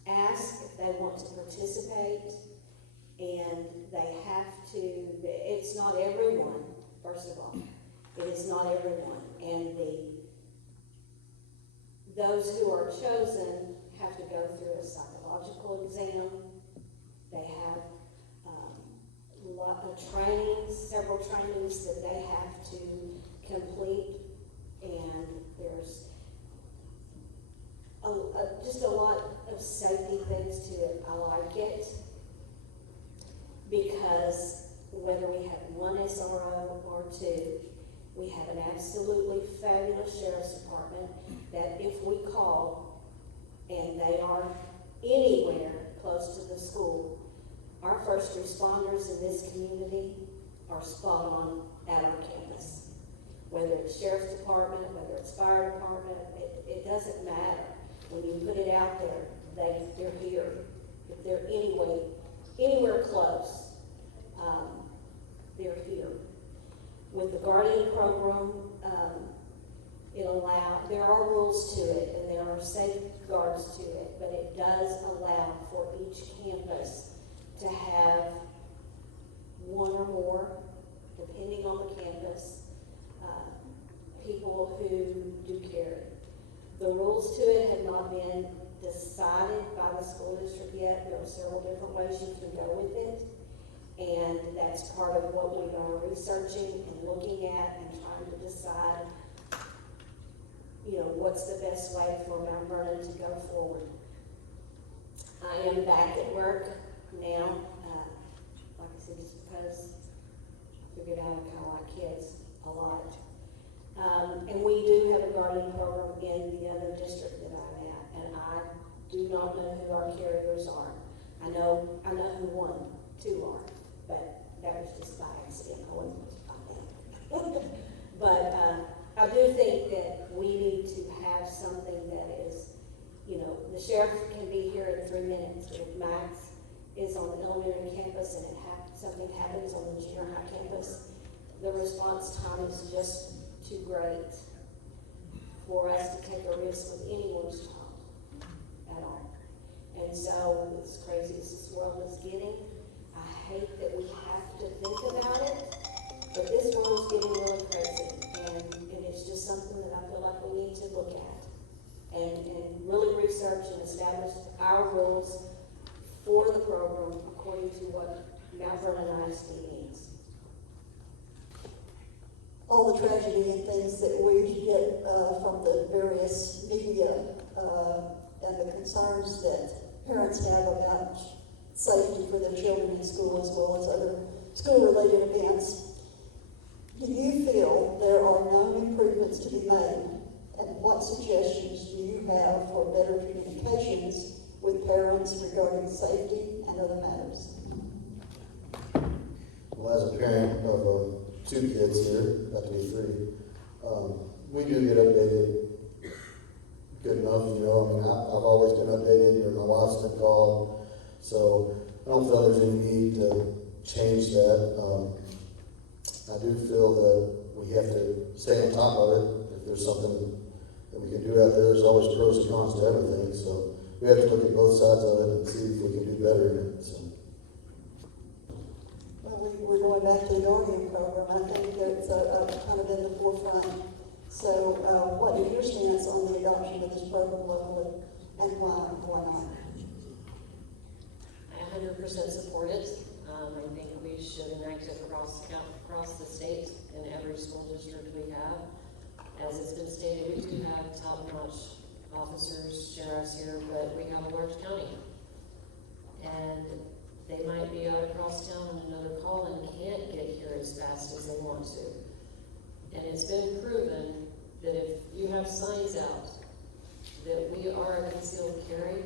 asked if they want to participate, and they have to, it's not everyone, first of all. It is not everyone. And those who are chosen have to go through a psychological exam. They have a lot of trainings, several trainings that they have to complete, and there's just a lot of safety things to it. I like it because whether we have one SRO or 2, we have an absolutely fabulous sheriff's department that if we call and they are anywhere close to the school, our first responders in this community are spot on at our campus. Whether it's sheriff's department, whether it's fire department, it doesn't matter. When you put it out there, they're here. If they're anywhere close, they're here. With the Guardian program, there are rules to it and there are safeguards to it, but it does allow for each campus to have one or more, depending on the campus, people who do carry. The rules to it have not been decided by the school district yet. There are several different ways you can go with it, and that's part of what we are researching and looking at and trying to decide, what's the best way for Mount Vernon to go forward. I am back at work now, like I said, just because I figured out I kind of like kids a lot. And we do have a Guardian program in the other district that I'm at, and I do not know who our carriers are. I know who 2 are, but that was just by accident. I wasn't supposed to find that. But I do think that we need to have something that is, the sheriff can be here in 3 minutes. If Max is on the elementary campus and something happens on the junior high campus, the response time is just too great for us to take a risk with anyone's child at all. And so, as crazy as this world is getting, I hate that we have to think about it, but this world is getting really crazy, and it's just something that I feel like we need to look at and really research and establish our rules for the program according to what Mount Vernon ISD needs. All the tragedy and things that we get from the various media and the concerns that parents have about safety for their children in school as well as other school-related events. Do you feel there are known improvements to be made? And what suggestions do you have for better communications with parents regarding safety and other matters? Well, as a parent of 2 kids here, about to be 3, we do get updated good enough, you know. I mean, I've always been updated, or my wife's been called, so I don't feel there's any need to change that. I do feel that we have to stay on top of it. If there's something that we can do out there, there's always pros and cons to everything, so we have to look at both sides of it and see if we can do better in it, so. Well, we're going back to the Guardian program. I think that's kind of in the forefront. So what is your stance on the adoption of this program locally, and why not? I 100% support it. I think we should enact it across the state in every school district we have. As it's been stated, we do have top-notch officers, sheriffs here, but we have a large county. And they might be out across town on another call and can't get here as fast as they want to. And it's been proven that if you have signs out that we are a concealed carry,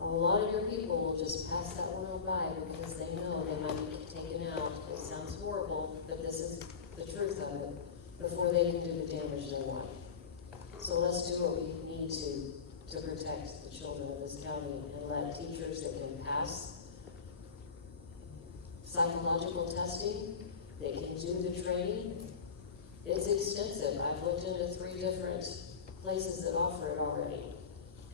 a lot of your people will just pass that one on by because they know they might get taken out. It sounds horrible, but this is the truth of it, before they can do the damage they want. So let's do what we need to protect the children of this county and let teachers that can pass psychological testing, they can do the training. It's extensive. I've looked into 3 different places that offer it already.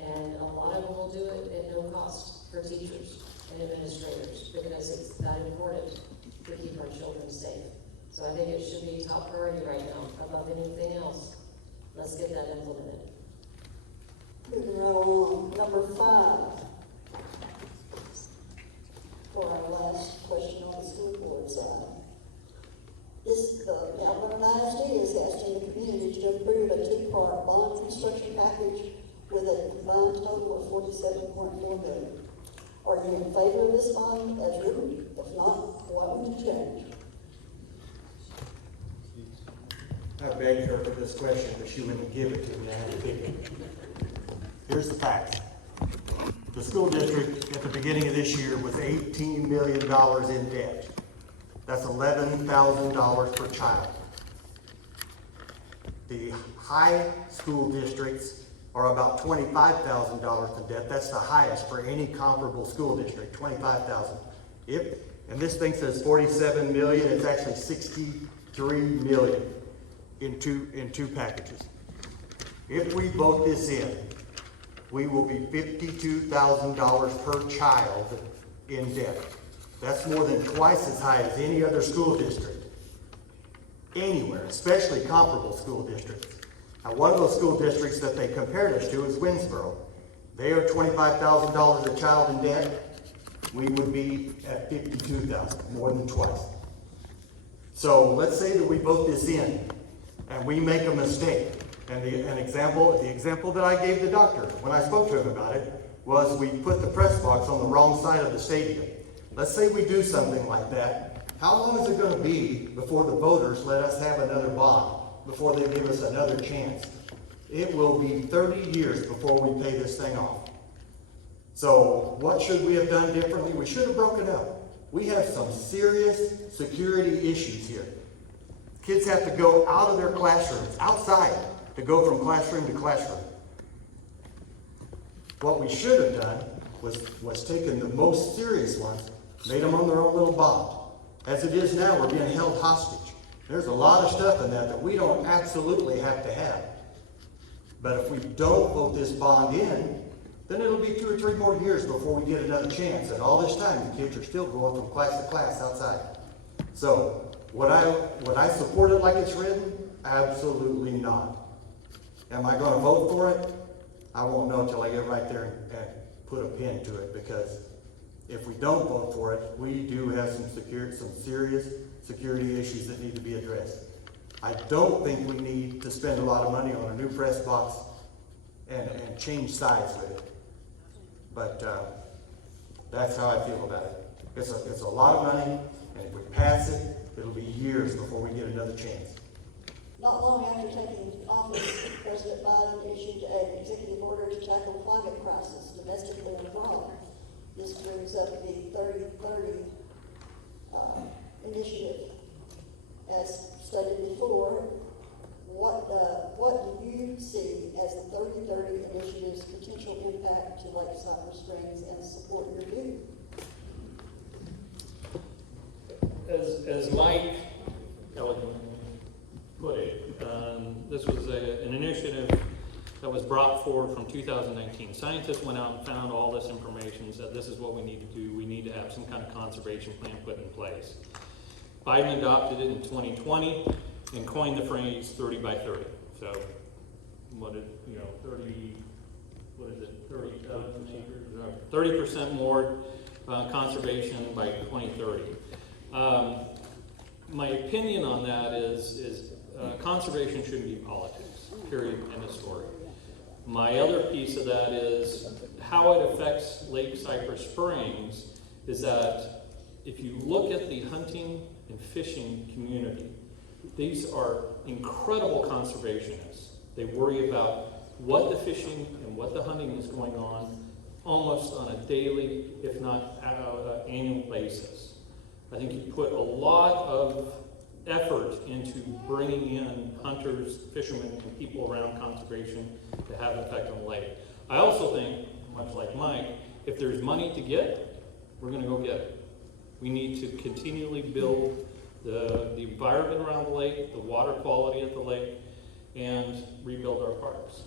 And a lot of them will do it at no cost for teachers and administrators because it's that important to keep our children safe. So I think it should be top priority right now above anything else. Let's get that implemented. Moving right along, number 5. For our last question on the school board side. The Mount Vernon ISD is asking the community to approve a 2-part bond construction package with a combined total of $47.4 million. Are you in favor of this bond as written? If not, what would you change? I begged her for this question, but she wouldn't give it to me. I had to pick it. Here's the facts. The school district at the beginning of this year was $18 million in debt. That's $11,000 per child. The high school districts are about $25,000 in debt. That's the highest for any comparable school district, $25,000. And this thing says 47 million, it's actually 63 million in two packages. If we vote this in, we will be $52,000 per child in debt. That's more than twice as high as any other school district, anywhere, especially comparable school districts. Now, one of those school districts that they compared us to is Winsboro. They are $25,000 a child in debt. We would be at $52,000, more than twice. So let's say that we vote this in, and we make a mistake. And the example that I gave the doctor when I spoke to him about it was we put the press box on the wrong side of the stadium. Let's say we do something like that. How long is it going to be before the voters let us have another bond, before they give us another chance? It will be 30 years before we pay this thing off. So what should we have done differently? We should have broken up. We have some serious security issues here. Kids have to go out of their classrooms, outside, to go from classroom to classroom. What we should have done was taken the most serious ones, made them on their own little bond. As it is now, we're being held hostage. There's a lot of stuff in that we don't absolutely have to have. But if we don't vote this bond in, then it'll be 2 or 3 more years before we get another chance. And all this time, the kids are still going from class to class outside. So, would I support it like it's written? Absolutely not. Am I gonna vote for it? I won't know until I get right there and put a pin to it, because if we don't vote for it, we do have some serious security issues that need to be addressed. I don't think we need to spend a lot of money on a new press box and change size with it. But that's how I feel about it. It's a lot of money, and if we pass it, it'll be years before we get another chance. Not long after taking office, President Biden issued an executive order to tackle climate crisis domestically and abroad. This brings up the 30-30 initiative. As stated before, what do you see as the 30-30 initiative's potential impact to Lake Cypress Springs and support your view? As Mike elegantly put it, this was an initiative that was brought forward from 2019. Scientists went out and found all this information, said this is what we need to do. We need to have some kind of conservation plan put in place. Biden adopted it in 2020 and coined the phrase 30 by 30. So, 30% more conservation by 2030. My opinion on that is conservation shouldn't be politics, period, end of story. My other piece of that is how it affects Lake Cypress Springs is that if you look at the hunting and fishing community, these are incredible conservationists. They worry about what the fishing and what the hunting is going on almost on a daily, if not annual basis. I think you put a lot of effort into bringing in hunters, fishermen, and people around conservation to have an effect on the lake. I also think, much like Mike, if there's money to get, we're going to go get it. We need to continually build the environment around the lake, the water quality at the lake, and rebuild our parks.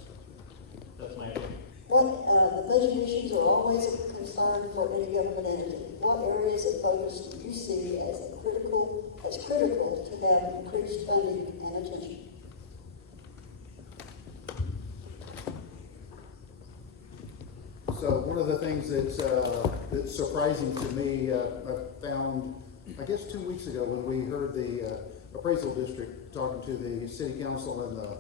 That's my opinion. The budget issues are always a concern for any government entity. What areas of focus do you see as critical to have increased funding and attention? So one of the things that's surprising to me, I found, I guess 2 weeks ago when we heard the appraisal district talking to the city council and the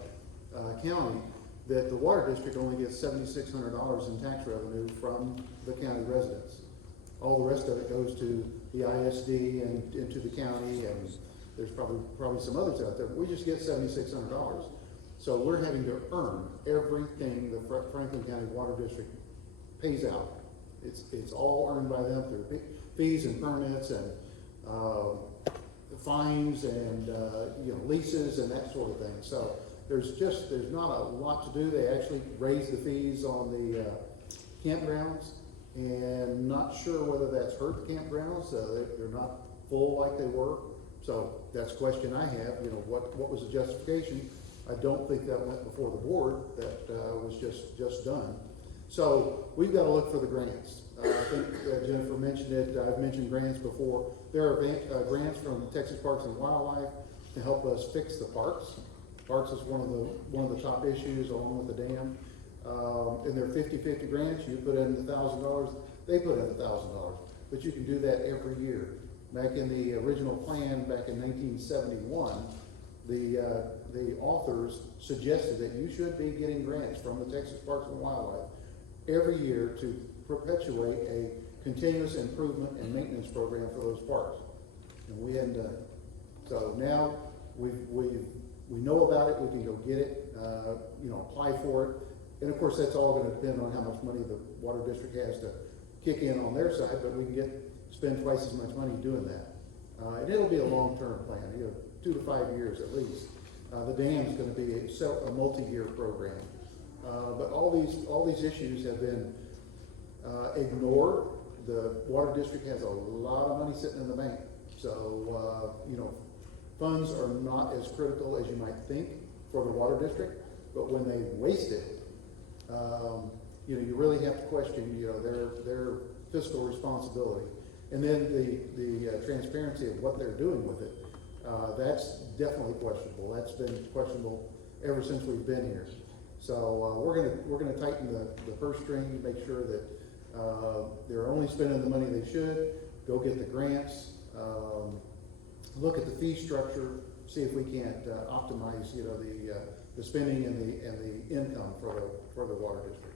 county, that the water district only gets $7,600 in tax revenue from the county residents. All the rest of it goes to the ISD and into the county, and there's probably some others out there. But we just get $7,600. So we're having to earn everything the Franklin County Water District pays out. It's all earned by them through fees and permits and fines and leases and that sort of thing. So there's not a lot to do. They actually raise the fees on the campgrounds, and not sure whether that's hurt the campgrounds. They're not full like they were. So that's a question I have. What was the justification? I don't think that went before the board. That was just done. So we've got to look for the grants. I think Jennifer mentioned it. I've mentioned grants before. There are grants from Texas Parks and Wildlife to help us fix the parks. Parks is one of the top issues, along with the dam. And they're 50-50 grants. You put in $1,000, they put in $1,000. But you can do that every year. Back in the original plan, back in 1971, the authors suggested that you should be getting grants from the Texas Parks and Wildlife every year to perpetuate a continuous improvement and maintenance program for those parks. And we hadn't done it. So now we know about it, we can go get it, apply for it. And of course, that's all gonna depend on how much money the water district has to kick in on their side, but we can spend twice as much money doing that. And it'll be a long-term plan, 2 to 5 years at least. The dam's gonna be a multi-year program. But all these issues have been ignored. The water district has a lot of money sitting in the bank. So, funds are not as critical as you might think for the water district, but when they waste it, you know, you really have to question, you know, their fiscal responsibility. And then the transparency of what they're doing with it, that's definitely questionable. That's been questionable ever since we've been here. So we're gonna tighten the purse string, make sure that they're only spending the money they should. Go get the grants, look at the fee structure, see if we can't optimize, you know, the spending and the income for the water district.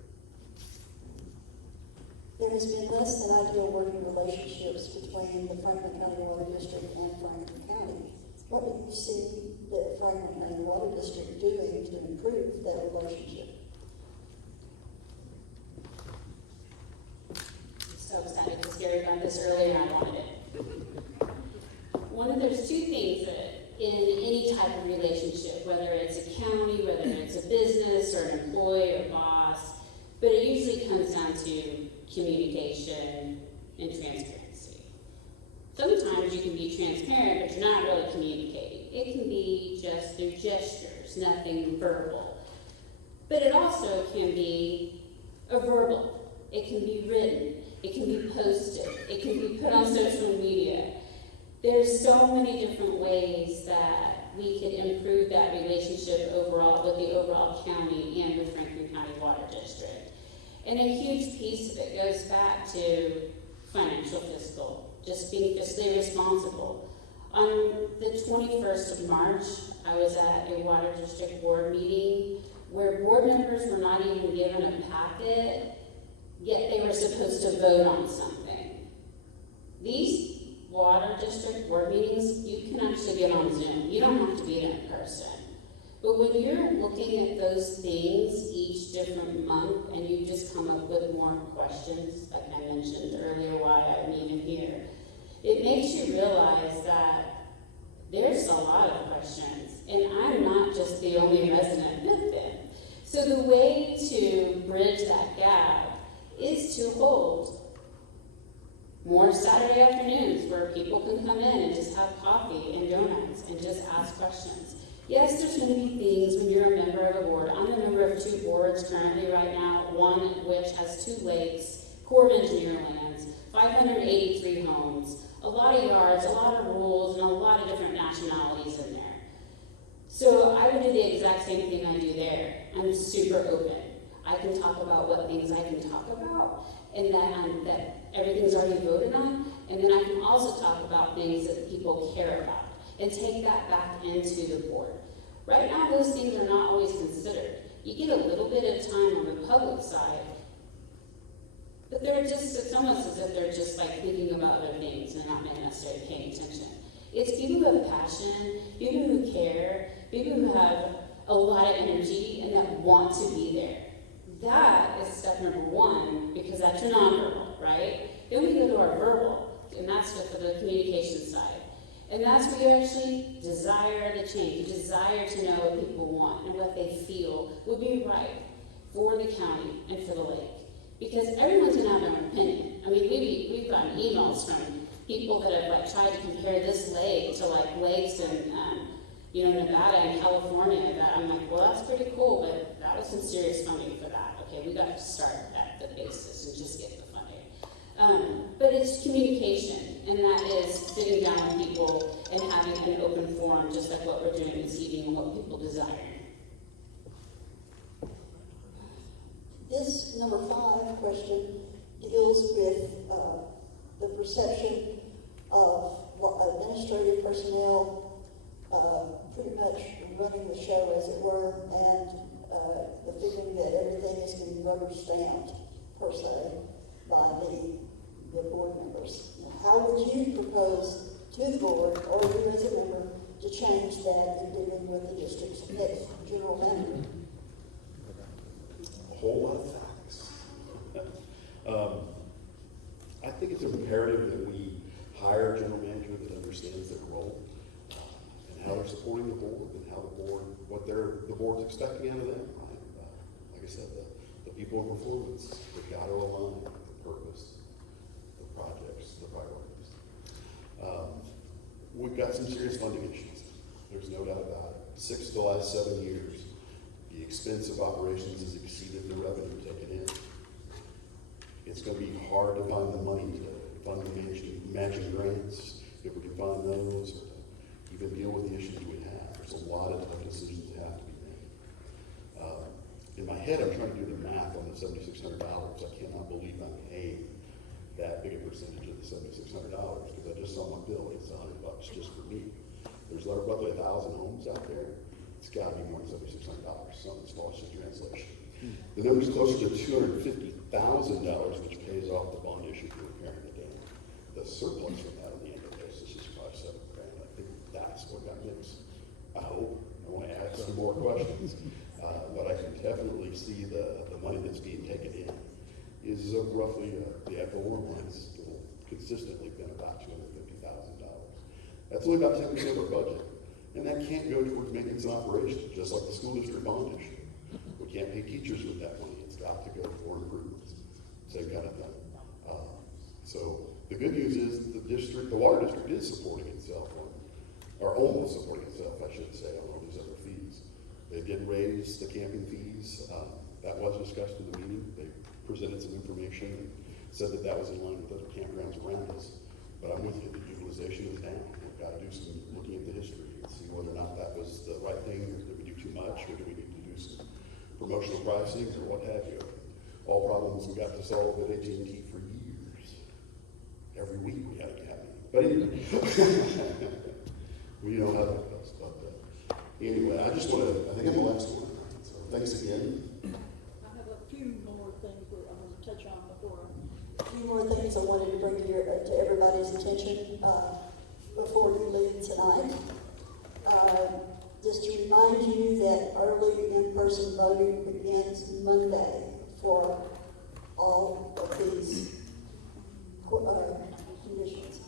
There has been less than ideal working relationships between the Franklin County Water District and Franklin County. What do you see the Franklin County Water District doing to improve that relationship? I'm so excited because Gary got this earlier and I wanted it. There's two things that in any type of relationship, whether it's a county, whether it's a business or an employee or boss, but it usually comes down to communication and transparency. Sometimes you can be transparent, but you're not really communicating. It can be just through gestures, nothing verbal. But it also can be a verbal. It can be written. It can be posted. It can be put on social media. There's so many different ways that we could improve that relationship overall with the overall county and with Franklin County Water District. And a huge piece of it goes back to financial fiscal, just being fiscally responsible. On the 21st of March, I was at a water district board meeting where board members were not even given a packet, yet they were supposed to vote on something. These water district board meetings, you can actually get on Zoom. You don't have to be there in person. But when you're looking at those things each different month and you just come up with more questions, like I mentioned earlier why I'm even here, it makes you realize that there's a lot of questions and I'm not just the only resident with them. So the way to bridge that gap is to hold more Saturday afternoons where people can come in and just have coffee and donuts and just ask questions. Yes, there's going to be things when you're a member of a board. I'm a member of 2 boards currently right now, one which has 2 lakes, Corps of Engineer lands, 583 homes, a lot of yards, a lot of rules, and a lot of different nationalities in there. So I would do the exact same thing I do there. I'm super open. I can talk about what things I can talk about, and that everything's already voted on, and then I can also talk about things that people care about, and take that back into the board. Right now, those things are not always considered. You get a little bit of time on the public side, but it's almost as if they're just like thinking about other things and not necessarily paying attention. It's people who have passion, people who care, people who have a lot of energy and that want to be there. That is step number 1, because that's your nonverbal, right? Then we go to our verbal, and that's with the communication side. And that's where you actually desire the change. You desire to know what people want and what they feel would be right for the county and for the lake. Because everyone's going to have their own opinion. I mean, we've gotten emails from people that have like tried to compare this lake to like lakes in Nevada and California. That I'm like, well, that's pretty cool, but that was some serious funding for that. Okay, we got to start at the basis and just get the funding. But it's communication, and that is sitting down with people and having an open forum, just like what we're doing this evening and what people desire. This number 5 question deals with the perception of administrative personnel pretty much running the show, as it were, and the feeling that everything is being rubber stamped, per se, by the board members. How would you propose to the board, or you as a member, to change that in dealing with the district's next general manager? A whole lot of facts. I think it's imperative that we hire a general manager that understands their role and how they're supporting the board and how what the board's expecting out of them. Like I said, the people in performance, they've got to align with the purpose, the projects, the priorities. We've got some serious funding issues. There's no doubt about it. 6 of the last 7 years, the expense of operations has exceeded the revenue taken in. It's gonna be hard to find the money to fund the matching grants, if we can find those, or to even deal with the issues we have. There's a lot of tough decisions that have to be made. In my head, I'm trying to do the math on the $7,600. I cannot believe I'm paying that big a percentage of the $7,600, because I just saw my bill, it's $100 just for me. There's roughly 1,000 homes out there. It's gotta be more than $7,600, something's lost in translation. The number's closer to $250,000, which pays off the bond issue for repairing the dam. The surplus from that at the end of this is just probably $7,000. I think that's what got mixed. I hope. I want to ask some more questions. What I can definitely see the money that's being taken in is roughly the FOR ones will consistently been about $250,000. That's only about 10% of our budget, and that can't go towards maintenance and operations, just like the school district bond issue. We can't pay teachers with that money. It's got to go for improvements. Same kind of thing. So the good news is the water district is supporting itself or almost supporting itself, I should say, on all these other fees. They did raise the camping fees. That was discussed in the meeting. They presented some information and said that that was in line with other campgrounds around us. But I'm with you, the utilization is down. We've got to do some looking at the history and see whether or not that was the right thing, or did we do too much, or do we need to do some promotional pricing, or what have you. All problems we got to solve at AT&T for years. Every week we had a cabinet. But anyway, we know how that goes. But anyway, I just want to, I think I'm the last one. So thanks again. I have a few more things that I'm going to touch on before. A few more things I wanted to bring to everybody's attention before you leave tonight. Just to remind you that early in-person voting begins Monday for all of these conditions.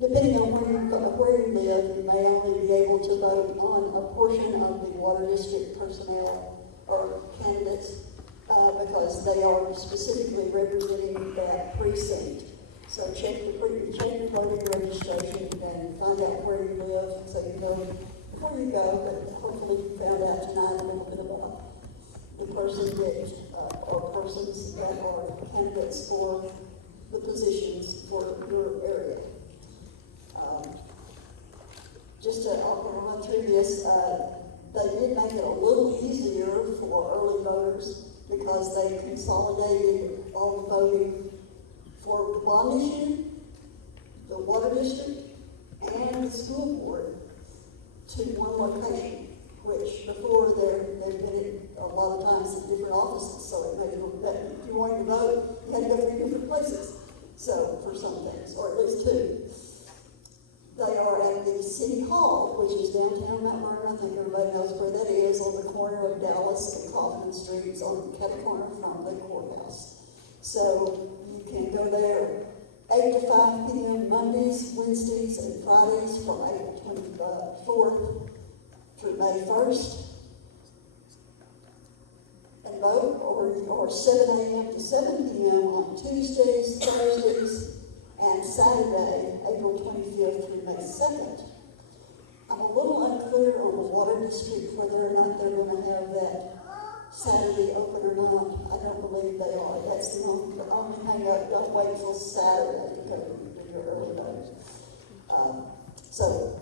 Depending on where you live, you may only be able to vote on a portion of the water district personnel or candidates because they are specifically representing that precinct. So check your voting registration and find out where you live so you know before you go, but hopefully you found out tonight a little bit about the person that, or persons that are candidates for the positions for your area. Just to run through this, they did make it a little easier for early voters because they consolidated all the voting for the bond issue, the water district, and the school board to one location, which before they've been in a lot of times in different offices, so it made it that if you wanted to vote, you had to go three different places. So for some things, or at least two. They are at the City Hall, which is downtown Mount Vernon. I think everybody knows where that is, on the corner of Dallas and Kaufman Streets, on the catty corner from the courthouse. So you can go there 8 to 5 p.m. Mondays, Wednesdays, and Fridays from April 24th through May 1st. And vote, or 7 a.m. to 7 p.m. on Tuesdays, Thursdays, and Saturday, April 25th through May 2nd. I'm a little unclear on the water district whether or not they're going to have that Saturday open or not. I don't believe they are. That's the only hang up. Don't wait till Saturday to go to your early vote. So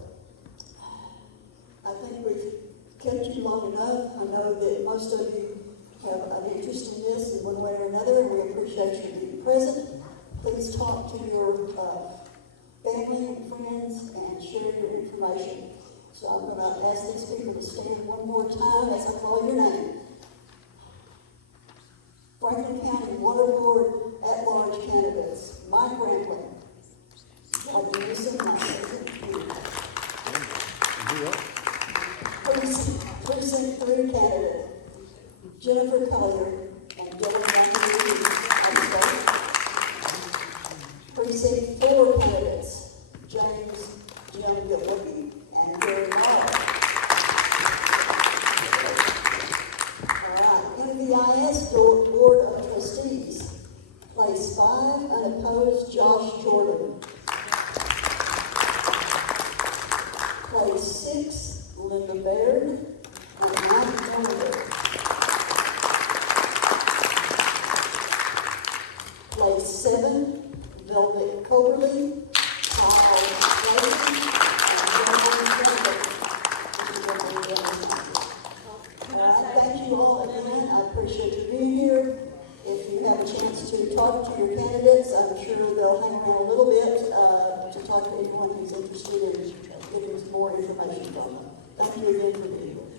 I think we've kept you long enough. I know that most of you have an interest in this in one way or another, and we appreciate you being present. Please talk to your family and friends and share your information. So I'm going to ask these people to stand one more time as I call your name. Franklin County Water Board at-large candidates: Mike Ramplin, Precinct 3 candidate Jennifer Collier and Dylan Matthews. Precinct 4 candidates James Jim Gillicky and Gary Morrow. All right, MVIS Board of Trustees, place 5, unopposed, Josh Jordan. Place 6, Linda Baird and Mike Miller. Place 7, Velvet Coberly, Kyle Slayton, thank you all again. I appreciate you being here. If you have a chance to talk to your candidates, I'm sure they'll hang around a little bit to talk to anyone who's interested in getting some more information from them. Thank you again for being here.